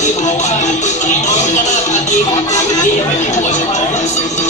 ที่บอกว่าที่น้องจะหน้าตาดีของตาดีไม่ได้หัวใช่ไหม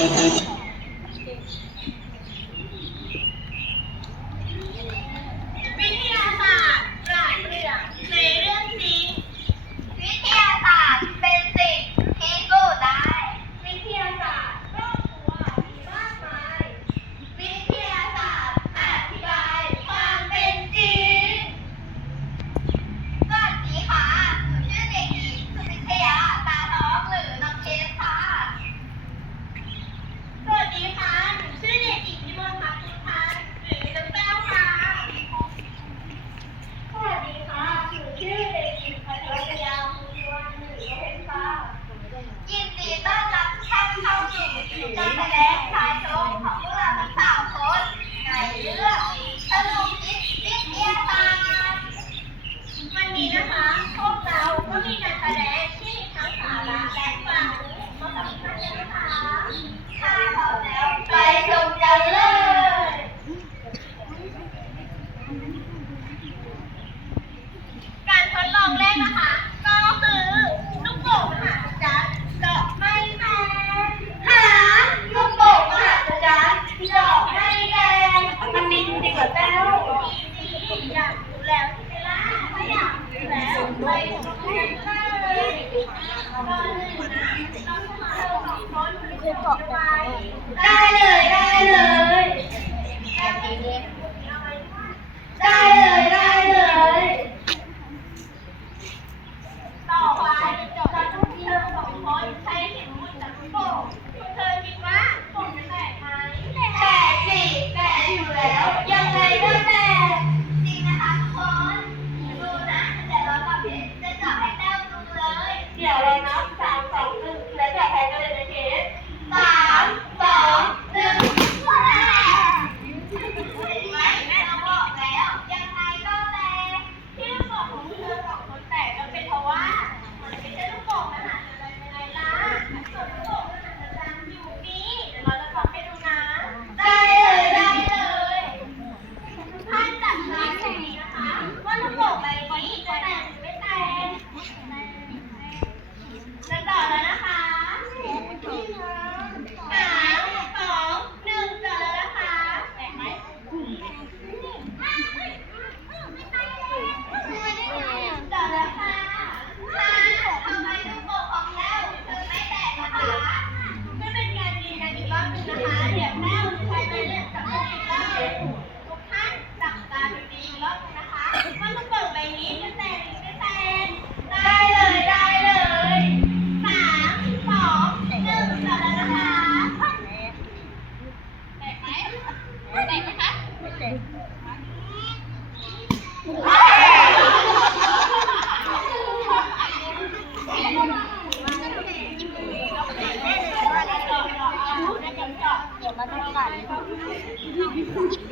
好的。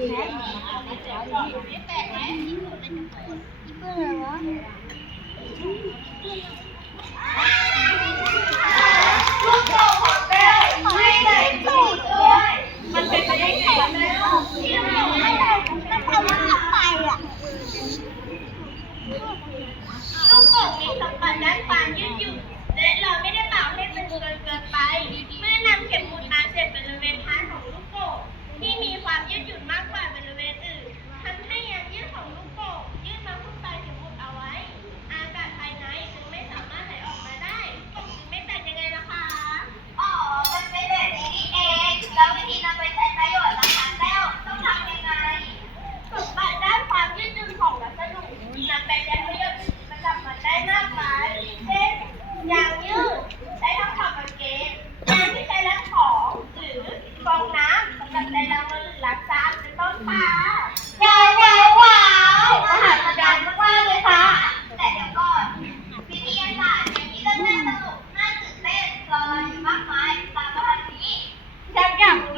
ลูกโป่งมีสมบัติด้านความยืดหยุ่นและเราไม่ได้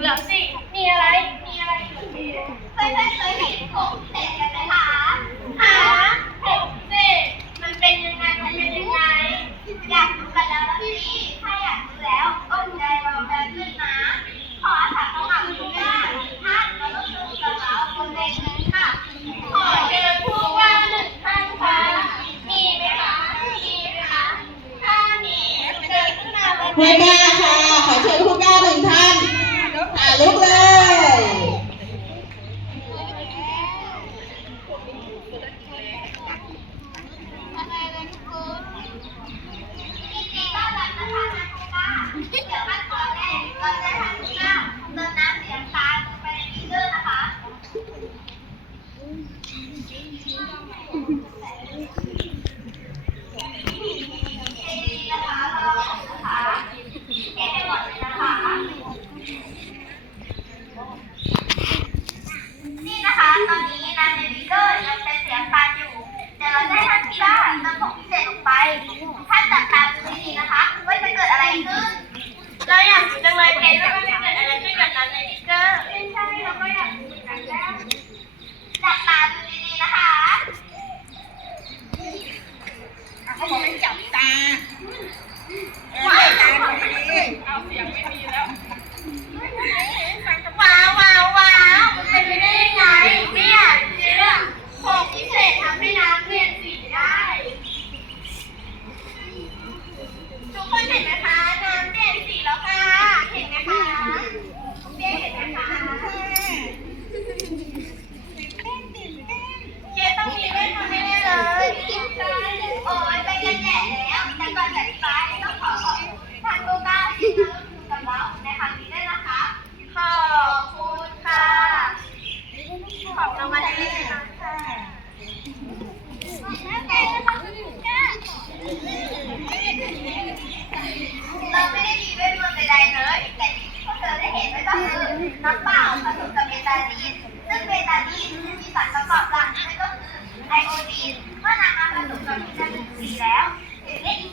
เหลือสิมีอะไร มีอะไรเคยเคยเคยเห็นผมเตะกันไหมคะหาเห็นสิมันเป็นยังไง มันเป็นยังไง อยากรู้กันแล้วนะพี่ ถ้าอยากรู้แล้วก็ดูใจรอแบบขึ้นนะ ขอถาสาสมัครทุกท่านท่านมาร่วมสนุกกับเราบนเวทีนี้ค่ะ ขอเชิญผู้ว่าหนึ่งท่านค่ะ มีไหมคะ มีไหมคะ ถ้ามีเชิขึ้นมาเลยไม่กล้าค่ะ ขอเชิญผู้กล้าหนึ่งท่าน look like. คือน้ำเปล่าผสมกับเบตาดีนซึ่งเบตาดีนมีสารประกอบหลักนั่นก็คือไอโอดีนเมื่อนำมาผสมกับวิตามินซีแล้วหรืได้อี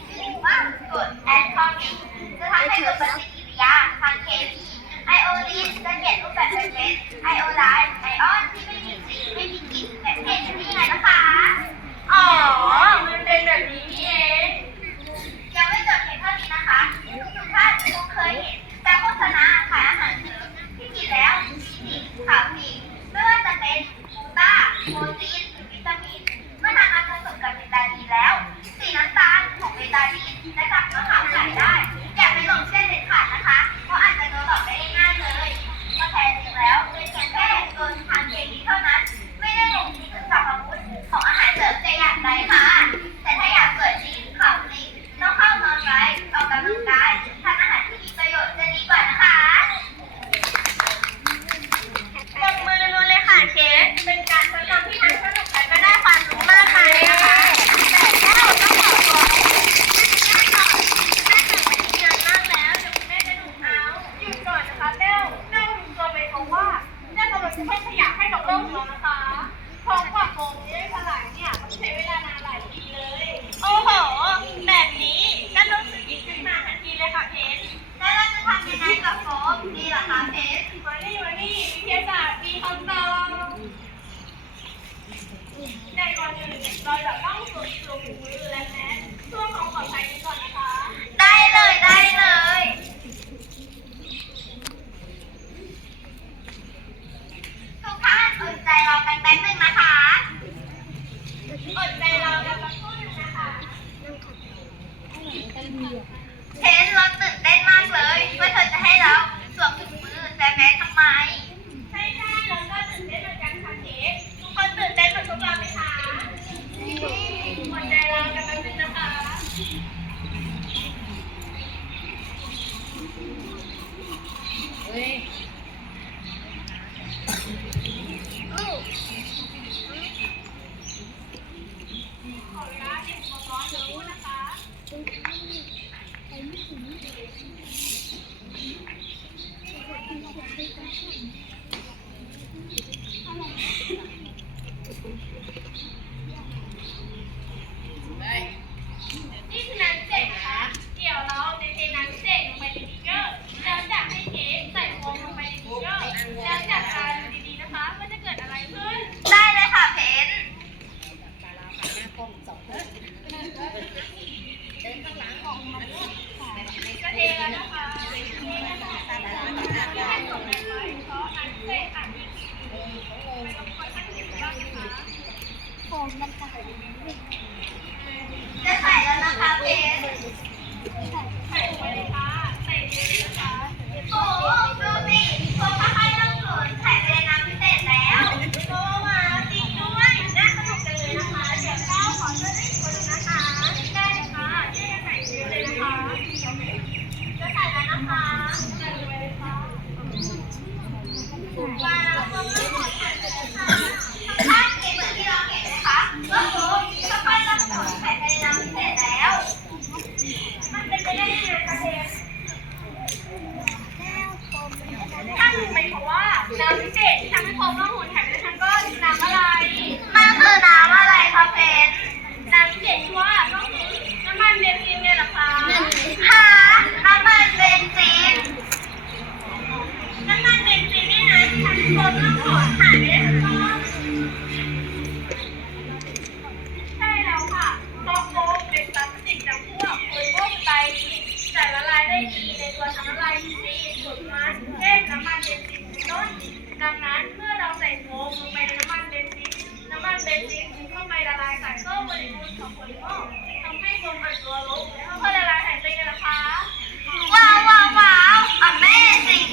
one thing. แป๊บนึ่งนะคะอดใจ พบว่าหุ่นแถมดิฉันก็น้ำอะไร มันคือน้ำอะไรคะเพนน้ำเขียนว่าก็คือน้ำมันเบนซินเนี่ะเรอคะฮะน้ำมันเบนซิน น้ำมันเบนซินนี่นะฉันพบว่าหุ่นหาได้ก็ใช่แล้วค่ะเพราะโฟเป็นพาสติกจำพวกโพลโพไตรแต่ละลายได้ดีในตัวทำละลายที่ดีส่วนมันเช่นน้ำมันเบนซินเป็นต้น ดังนั้นเมื่อเราใส่โฟมลงไปในน้ำมันเบนซินน้ำมันเบนซินจึงเข้าไปละลายใส่โซ่โมเลกุลของโพลิเมอร์ทำให้โฟมอัดตัวลงแล้วก็ละลายหายไปไงล่ะคะว้าวว้าวว้าว Amazing